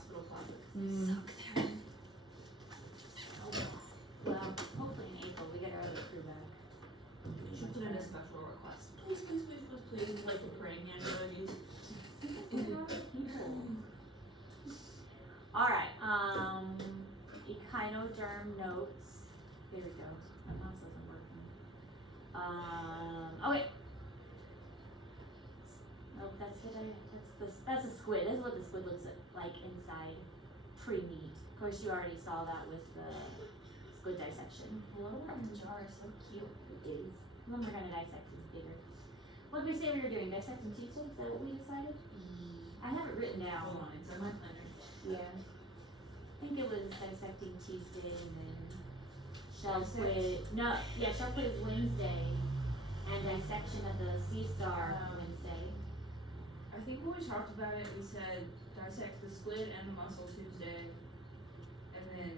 hospital closet. Suck there. Well, hopefully in April we get our other crew back. You should put in a special request. Please, please, please, please, please, like the praying hand emojis. Alright, Echinoderm notes. Here we go. My mouse isn't working. Oh wait. Nope, that's a squid. This is what the squid looks like inside. Pre-meat. Of course, you already saw that with the squid dissection. The little one in the jar is so cute. It is. The one we're gonna dissect is bigger. What did we say we were doing? Dissecting Tuesday? Is that what we decided? I have it written down. Hold on, it's on my planner. Yeah. I think it was dissecting Tuesday and then shell squid. No, yeah, shell squid is Wednesday, and dissection of the sea star Wednesday. I think when we talked about it, we said dissect the squid and the mussel Tuesday, and then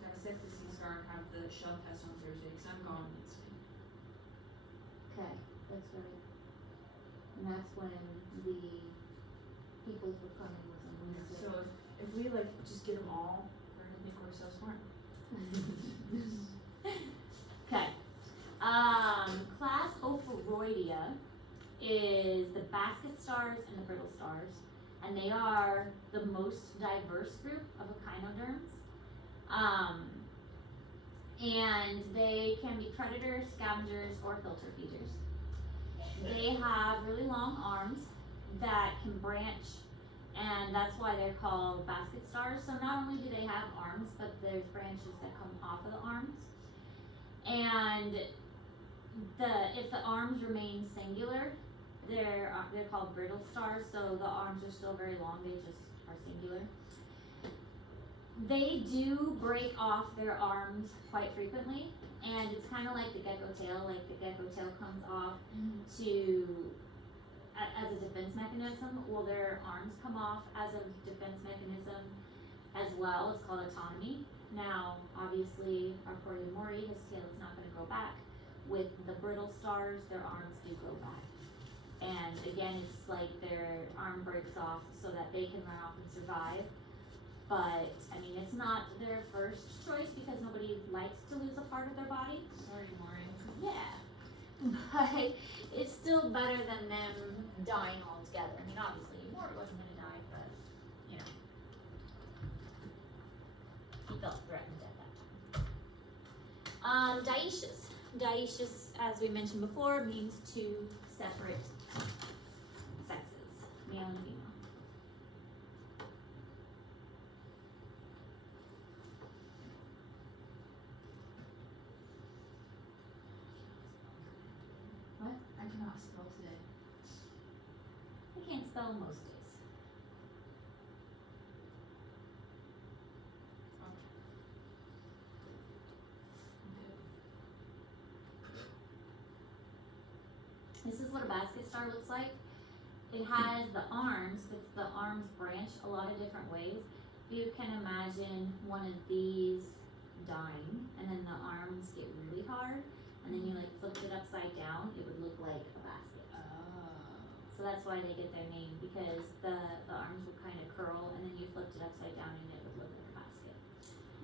dissect the sea star and have the shell test on Thursday, because I'm gone Wednesday. Okay, that's right. And that's when the peoples were coming was on Wednesday. So if we like just get them all, we're gonna think we're so smart. Okay. Class Ophiroidea is the basket stars and the brittle stars, and they are the most diverse group of echinoderms. And they can be predators, scavengers, or filter feeders. They have really long arms that can branch, and that's why they're called basket stars. So not only do they have arms, but there's branches that come off of the arms. And if the arms remain singular, they're called brittle stars. So the arms are still very long; they just are singular. They do break off their arms quite frequently, and it's kind of like the gecko tail. Like the gecko tail comes off as a defense mechanism. Well, their arms come off as a defense mechanism as well. It's called autonomy. Now, obviously, our poor Mori, his tail is not going to grow back. With the brittle stars, their arms do grow back. And again, it's like their arm breaks off so that they can run off and survive. But, I mean, it's not their first choice because nobody likes to lose a part of their body. Sorry, Maureen. Yeah. But it's still better than them dying altogether. I mean, obviously, Mort wasn't going to die, but, you know. He felt threatened at that time. Dioecious. Dioecious, as we mentioned before, means two separate sexes, male and female. I cannot spell today. I can't spell most days. This is what a basket star looks like. It has the arms, but the arms branch a lot of different ways. You can imagine one of these dying, and then the arms get really hard, and then you like flipped it upside down, it would look like a basket. So that's why they get their name, because the arms would kind of curl, and then you flipped it upside down and it would look like a basket.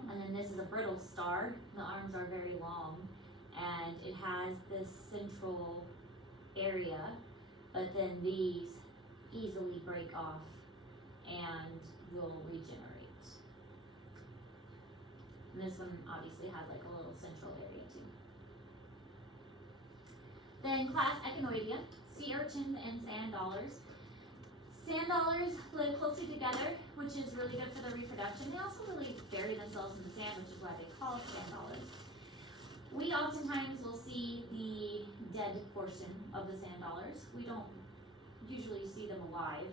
And then this is a brittle star. The arms are very long, and it has this central area, but then these easily break off and will regenerate. And this one obviously has like a little central area too. Then class Echinoidea, sea urchins and sand dollars. Sand dollars live closely together, which is really good for their reproduction. They also really bury themselves in the sand, which is why they call it sand dollars. We oftentimes will see the dead portion of the sand dollars. We don't usually see them alive.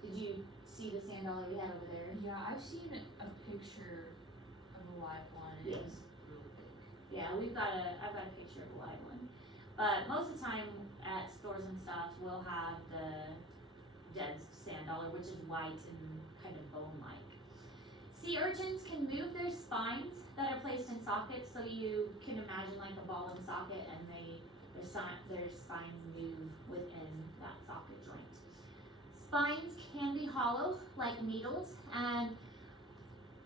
Did you see the sand dollar we had over there? Yeah, I've seen a picture of a live one. And Yeah. It was really big. Yeah, I've got a picture of a live one. But most of the time at stores and stuff, we'll have the dead sand dollar, which is white and kind of bone-like. Sea urchins can move their spines that are placed in sockets, so you can imagine like a ball and socket, and their spines move within that socket joint. spines can be hollow, like needles, and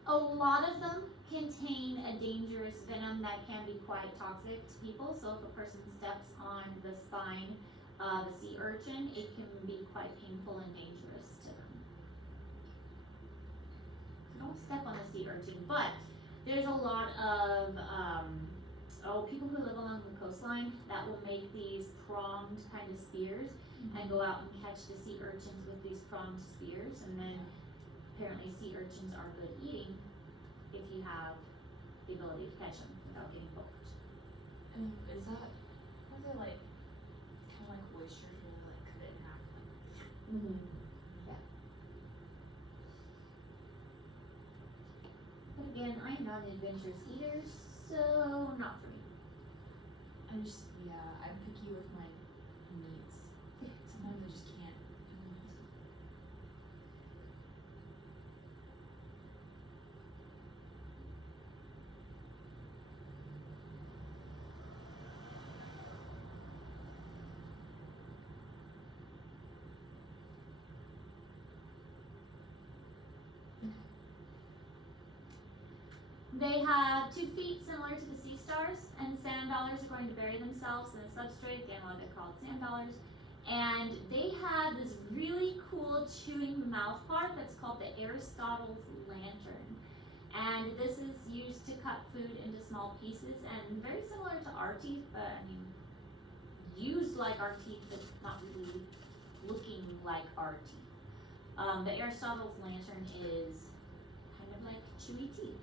a lot of them contain a dangerous venom that can be quite toxic to people. So if a person steps on the spine of a sea urchin, it can be quite painful and dangerous to them. So don't step on a sea urchin, but there's a lot of people who live along the coastline that will make these pronged kind of spears and go out and catch the sea urchins with these pronged spears, and then apparently sea urchins are good eating if you have the ability to catch them without getting hooked. And is that, are they like, kind of like oysters where they like cut it in half? Mm-hmm. Yeah. But again, I'm not an adventurous eater, so not for me. I'm picky with my meats. Sometimes I just can't. They have 2 feet similar to the sea stars, and sand dollars are going to bury themselves in the substrate, again why they're called sand dollars. And they have this really cool chewing mouth part that's called the Aristotle's lantern. And this is used to cut food into small pieces, and very similar to our teeth, but I mean, used like our teeth, but not really looking like our teeth. The Aristotle's lantern is kind of like chewy teeth.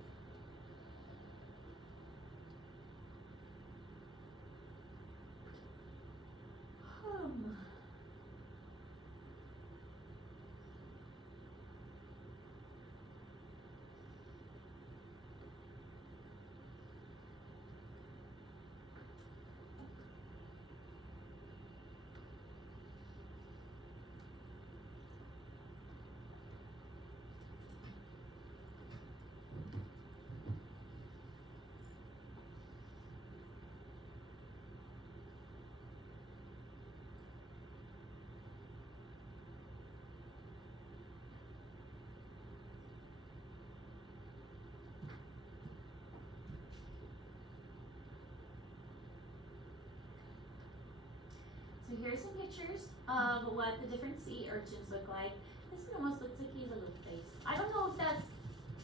So here's some pictures of what the different sea urchins look like. This one almost looks like he has a little face. I don't know if that's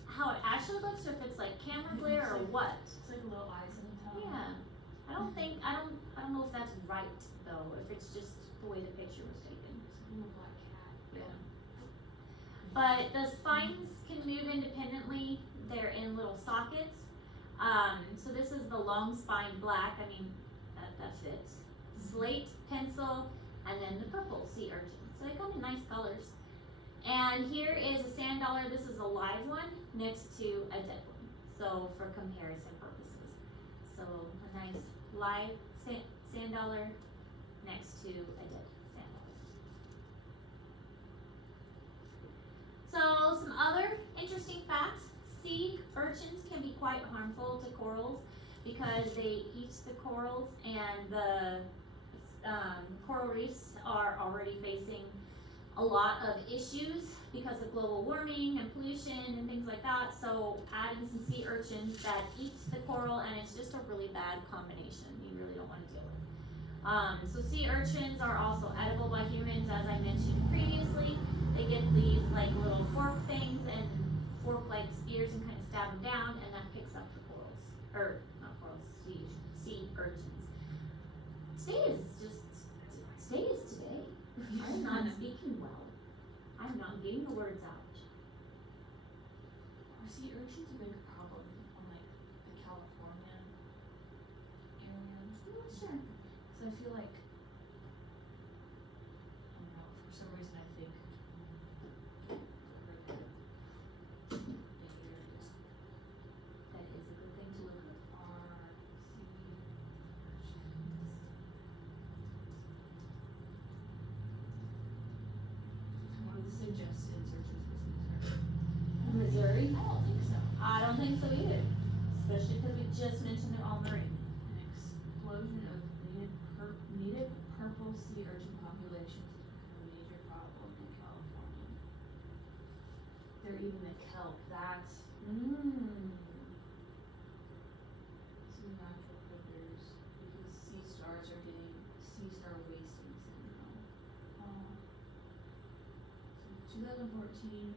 how it actually looks or if it's like camera glare or what. It's like little eyes in the tongue. Yeah. I don't know if that's right though, if it's just the way the picture was taken. It's like a little black cat. Yeah. But the spines can move independently. They're in little sockets. So this is the long spine black. I mean, that fits. Slate, pencil, and then the purple sea urchin. So they come in nice colors. And here is a sand dollar. This is a live one next to a dead one. So for comparison purposes. So a nice live sand dollar next to a dead sand dollar. So some other interesting facts. Sea urchins can be quite harmful to corals because they eat the corals, and the coral reefs are already facing a lot of issues because of global warming and pollution and things like that. So adding some sea urchins that eat the coral, and it's just a really bad combination you really don't want to deal with. So sea urchins are also edible by humans, as I mentioned previously. They get these like little fork things and fork like spears and kind of stab them down, and that picks up the corals, or not corals, sea urchins. Today is today. I'm not speaking well. I'm not getting the words out. Are sea urchins a big problem on like the California area? I'm not sure. So I feel like, I don't know, for some reason I think That is a good thing to look at. are sea urchins. What are the suggested search and species are? Missouri? I don't think so. I don't think so either. Especially because we just mentioned they're all marine. An explosion of native purple sea urchin populations has become a major problem in California. even the kelp. That's Mmm. some natural predators because sea stars are getting sea star wasting syndrome. Oh. So 2014,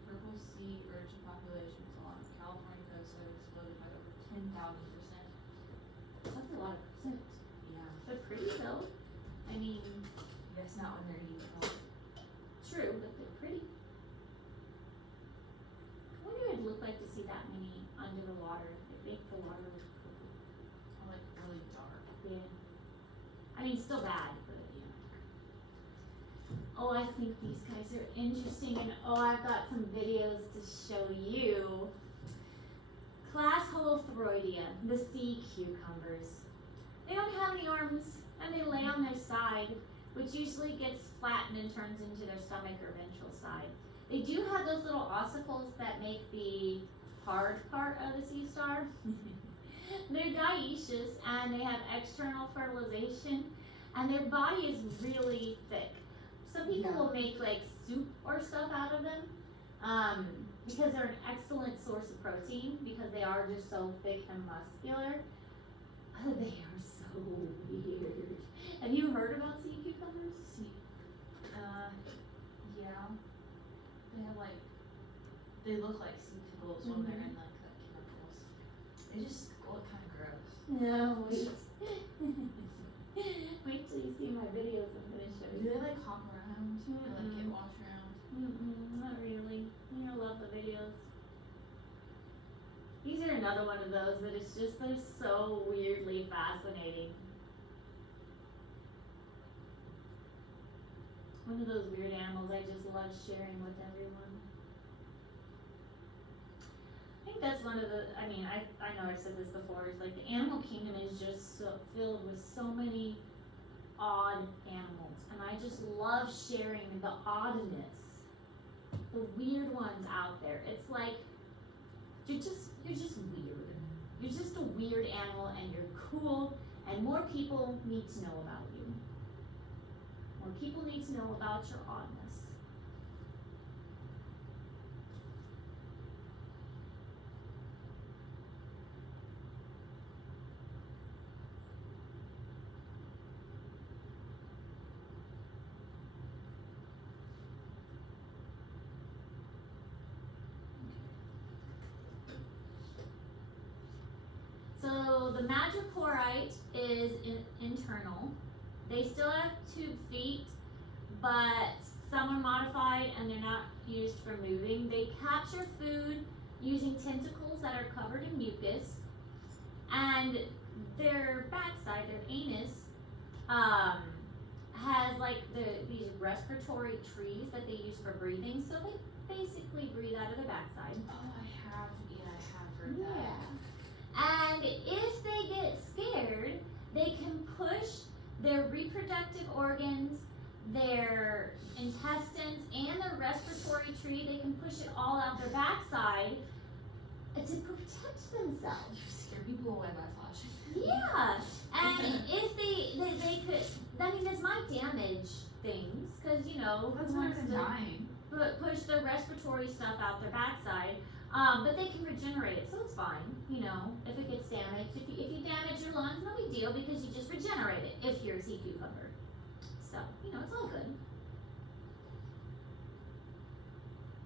purple sea urchin populations along the California coast have exploded by over 10,000%. That's a lot of percent. Yeah. They're pretty though. I mean, That's not when they're eating kelp. true, but they're pretty. I wonder what it'd look like to see that many under the water. It make the water look purple. Or like really dark. Yeah. I mean, still bad, but yeah. Oh, I think these guys are interesting, and oh, I've got some videos to show you. Class Holothroidia, the sea cucumbers. They don't have any arms, and they lay on their side, which usually gets flattened and turns into their stomach or ventral side. They do have those little ossicles that make the hard part of the sea star. They're dioecious and they have external fertilization, and their body is really thick. Some people will make like soup or stuff out of them because they're an excellent source of protein because they are just so thick and muscular. They are so weird. Have you heard about sea cucumbers? Yeah. They have like, they look like sea pickles when they're in like the chemicals. They just look kind of gross. No, wait. Wait till you see my videos I'm gonna show Do you. they like hop around? Or like get washed around? Not really. You're gonna love the videos. These are another one of those that it's just, they're so weirdly fascinating. One of those weird animals I just love sharing with everyone. I think that's one of the, I mean, I know I've said this before, it's like the animal kingdom is just so filled with so many odd animals. And I just love sharing the oddness, the weird ones out there. It's like, you're just weird. You're just a weird animal and you're cool, and more people need to know about you. More people need to know about your oddness. So the madreporite is internal. They still have 2 feet, but some are modified and they're not used for moving. They capture food using tentacles that are covered in mucus, and their backside, their anus, has like these respiratory trees that they use for breathing. So they basically breathe out of their backside. Oh, I have heard that. And if they get scared, they can push their reproductive organs, their intestines, and their respiratory tree, they can push it all out their backside to protect themselves. You scare people away by flashing. Yeah, and if they could, I mean, this might damage things, because, you know, That's who better wants than to dying. push their respiratory stuff out their backside. But they can regenerate it, so it's fine, you know, if it gets damaged. If you damage your lungs, no big deal, because you just regenerate it if you're a sea cucumber. So, you know, it's all good.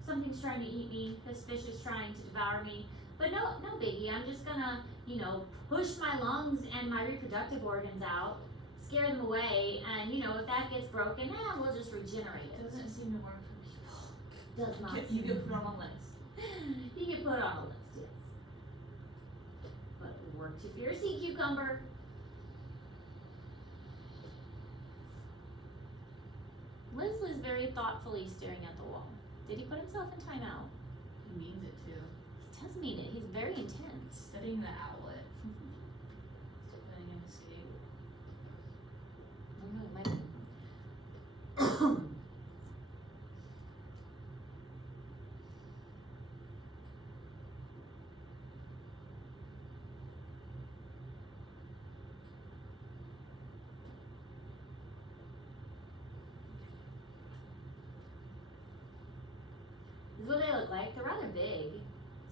Something's trying to eat me, this fish is trying to devour me, but no biggie. I'm just gonna, you know, push my lungs and my reproductive organs out, scare them away, and, you know, if that gets broken, we'll just regenerate it. Doesn't seem to work for people. Does not. You get put on a list. You get put on a list, yes. But it works if you're a sea cucumber. Leslie's very thoughtfully staring at the wall. Did he put himself in timeout? He means it too. He does mean it. He's very intense. Studying the outlet. Planning an escape. I don't know, it might be. This is what they look like. They're rather big.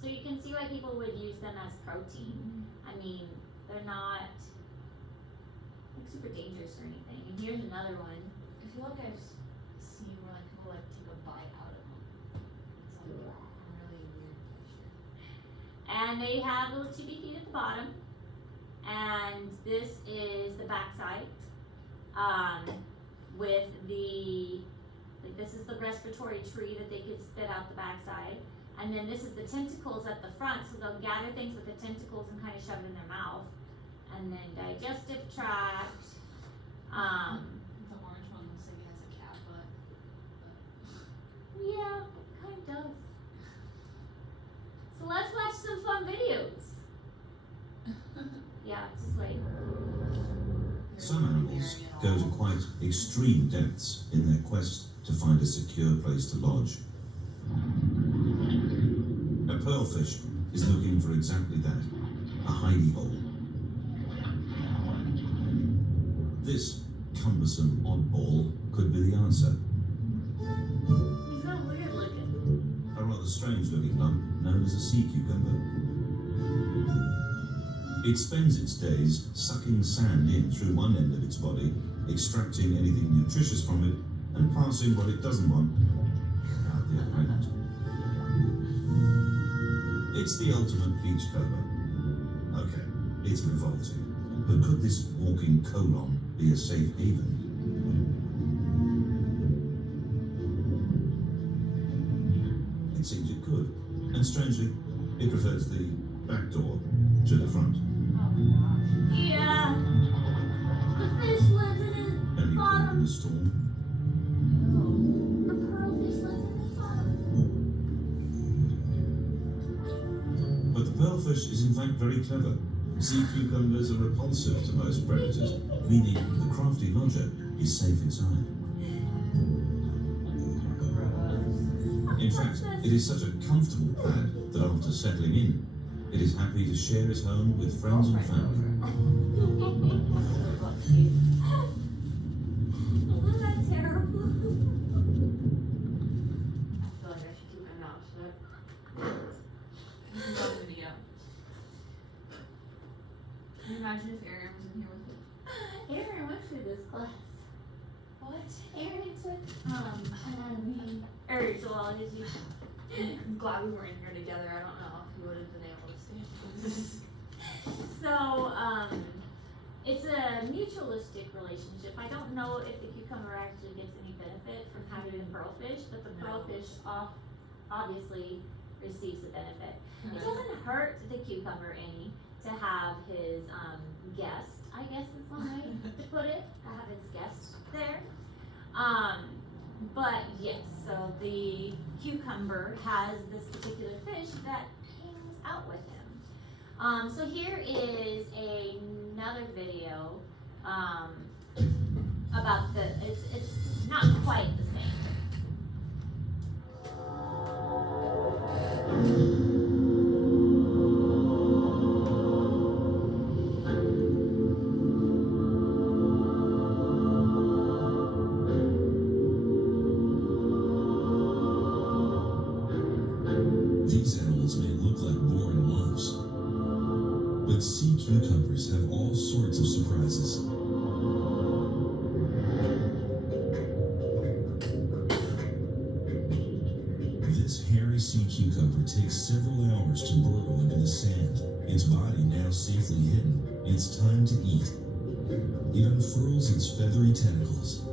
So you can see why people would use them as protein. I mean, they're not like super dangerous or anything. And here's another one. I feel like I've seen where like people like take a bite out of them. It's like really weird texture. And they have little chibi feet at the bottom. And this is the backside. With the, like this is the respiratory tree that they could spit out the backside. And then this is the tentacles at the front, so they'll gather things with the tentacles and kind of shove it in their mouth. And then digestive tract. The orange one looks like it has a cat butt. Yeah, kind of does. So let's watch some fun videos. Yeah, just wait. Some animals go to quite extreme depths in their quest to find a secure place to lodge. A pearlfish is looking for exactly that, a hidey hole. This cumbersome oddball could be the answer. He's not weird looking. A rather strange looking lump known as a sea cucumber. It spends its days sucking sand in through one end of its body, extracting anything nutritious from it, and passing what it doesn't want out the other end. It's the ultimate beach cobra. Okay, it's revolting, but could this walking colon be a safe haven? It seems it could, and strangely, it prefers the back door to the front. Yeah. The fish lives in his Any point in bottom. the storm? The pearlfish lives in his bottom. But the pearlfish is in fact very clever. Sea cucumbers are repulsive to most predators, meaning the crafty lodger is safe inside. In fact, it is such a comfortable pad that after settling in, it is happy to share its home with friends and family. Wasn't that terrible? I feel like I should keep my mouth shut. This is on video. Can you imagine if Aaron was in here with me? Aaron went through this class. What? Aaron took anatomy or zoology. I'm glad we were in here together. I don't know if we would have been able to see this. So, it's a mutualistic relationship. I don't know if the cucumber actually gets any benefit from having the pearlfish, but the pearlfish obviously receives a benefit. It doesn't hurt the cucumber any to have his guest, I guess is one way to put it, to have his guest there. But yes, so the cucumber has this particular fish that hangs out with him. So here is another video about it's not quite the same. These animals may look like boring lumps, but sea cucumbers have all sorts of surprises. This hairy sea cucumber takes several hours to burrow into the sand. Its body now safely hidden, it's time to eat. It unfurls its feathery tentacles.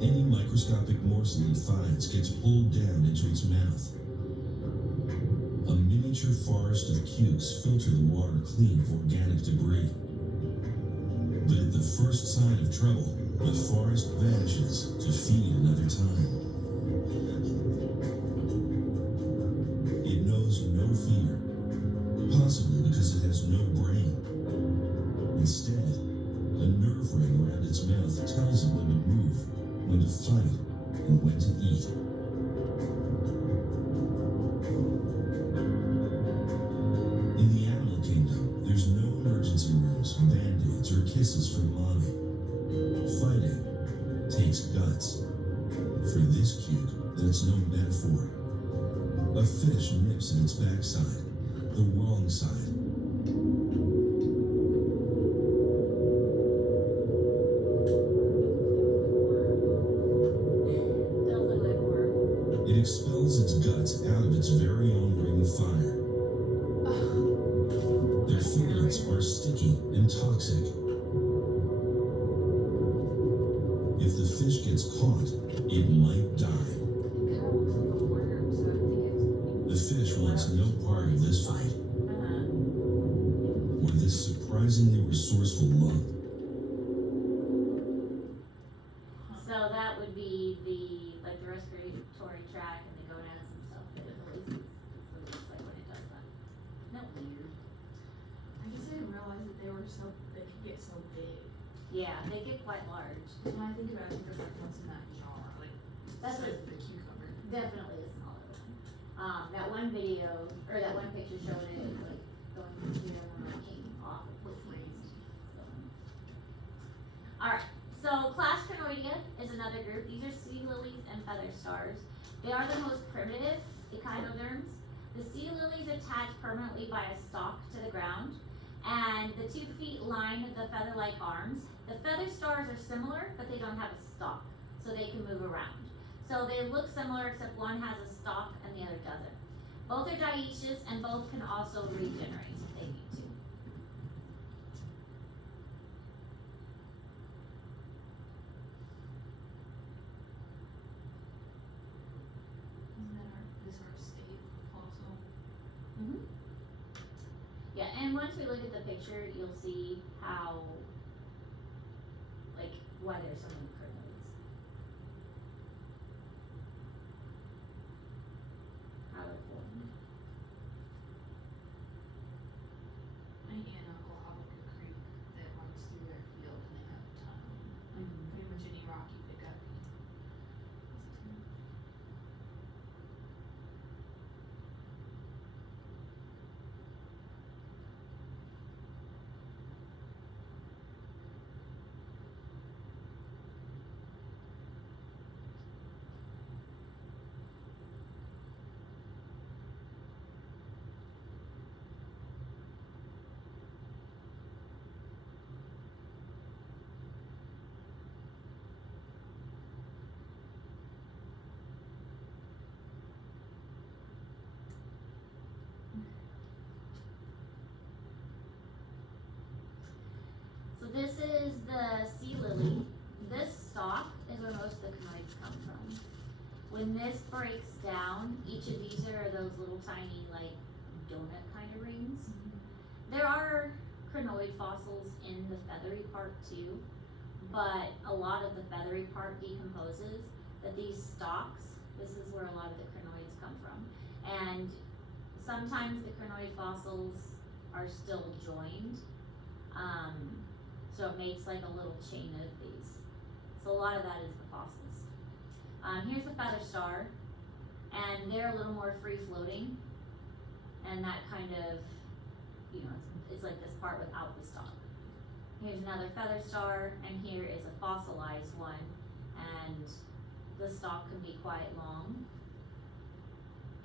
Any microscopic morsel it finds gets pulled down into its mouth. A miniature forest of cukes filter the water clean of organic debris. But at the first sign of trouble, the forest vanishes to feed another time. It knows no fear, possibly because it has no brain. Instead, a nerve ring around its mouth tells it when to move, when to fight, and when to eat. In the animal kingdom, there's no emergency rooms, band-aids, or kisses from mommy. Fighting takes guts. For this cuke, that's no metaphor. A fish nips at its backside, the wrong side. Does look like a worm. It expels its guts out of its very own ring of fire. Their fillets are sticky and toxic. If the fish gets caught, it might die. It kind of looks like a worm, so I think The fish wants no part of this fight or this surprisingly resourceful lung. So that would be the respiratory tract and the gonads and stuff that it releases. That's what it looks like when it does that. Isn't that weird? I guess I didn't realize that they could get so big. Yeah, they get quite large. When I think about it, I think of like what's in that jar, like That's the what- size of a cucumber. Definitely a smaller one. That one video, or that one picture showed it like going through them when it came off with raised. Alright, so class Crinoidea is another group. These are sea lilies and feather stars. They are the most primitive echinoderms. The sea lilies attach permanently by a stalk to the ground, and the 2 feet line the feather-like arms. The feather stars are similar, but they don't have a stalk, so they can move around. So they look similar, except one has a stalk and the other doesn't. Both are dioecious, and both can also regenerate if they need to. Isn't that this our state also? Yeah, and once we look at the picture, you'll see how, like, why there's so many crinoids. How they're formed. My aunt and uncle have a creek that runs through their field, and they have a ton of them. Pretty much any rock you pick up. So this is the sea lily. This stalk is where most of the crinoids come from. When this breaks down, each of these are those little tiny, like, donut kind of rings. There are crinoid fossils in the feathery part too, but a lot of the feathery part decomposes. But these stalks, this is where a lot of the crinoids come from. And sometimes the crinoid fossils are still joined. So it makes like a little chain of these. So a lot of that is the fossils. Here's the feather star, and they're a little more free floating, and that kind of, you know, it's like this part without the stalk. Here's another feather star, and here is a fossilized one, and the stalk can be quite long,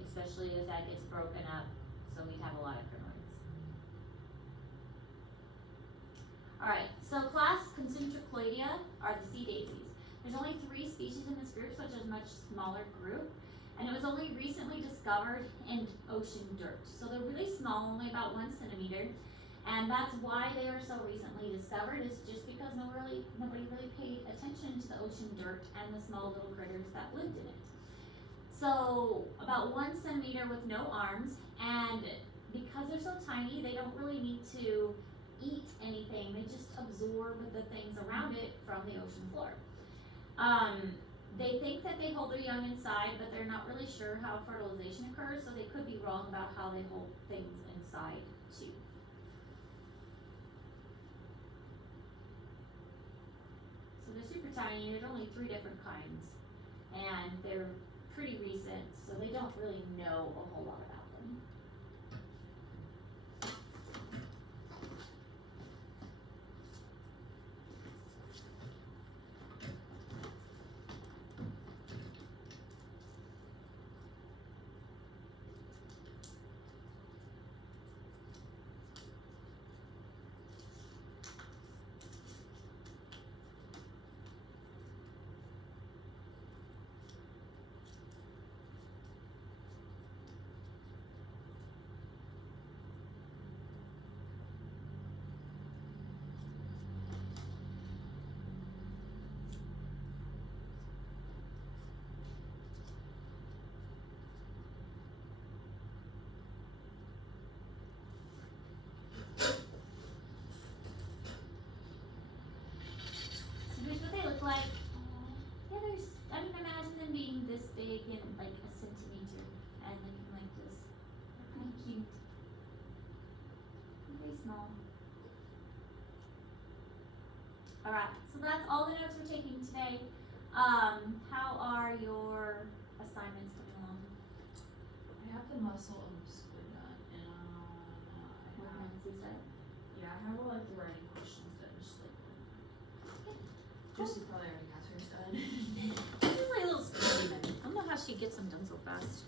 especially if that gets broken up, so we'd have a lot of crinoids. Alright, so class Concentricloidea are the sea daisies. There's only 3 species in this group, so it's a much smaller group, and it was only recently discovered in ocean dirt. So they're really small, only about 1 centimeter, and that's why they were so recently discovered, is just because nobody really paid attention to the ocean dirt and the small little critters that lived in it. So about 1 centimeter with no arms, and because they're so tiny, they don't really need to eat anything. They just absorb the things around it from the ocean floor. They think that they hold their young inside, but they're not really sure how fertilization occurs, so they could be wrong about how they hold things inside too. So they're super tiny. There's only 3 different kinds, and they're pretty recent, so they don't really know a whole lot about them. Alright, so that's all the notes we're taking today. How are your assignments coming along I have the muscle and the squid done, and with Nancy's stuff? I have all like the writing questions done, just like Josie probably already has hers done. She's like a little speedy man. I don't know how she gets them done so fast.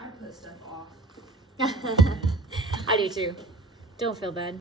I put stuff off. I do too. Don't feel bad.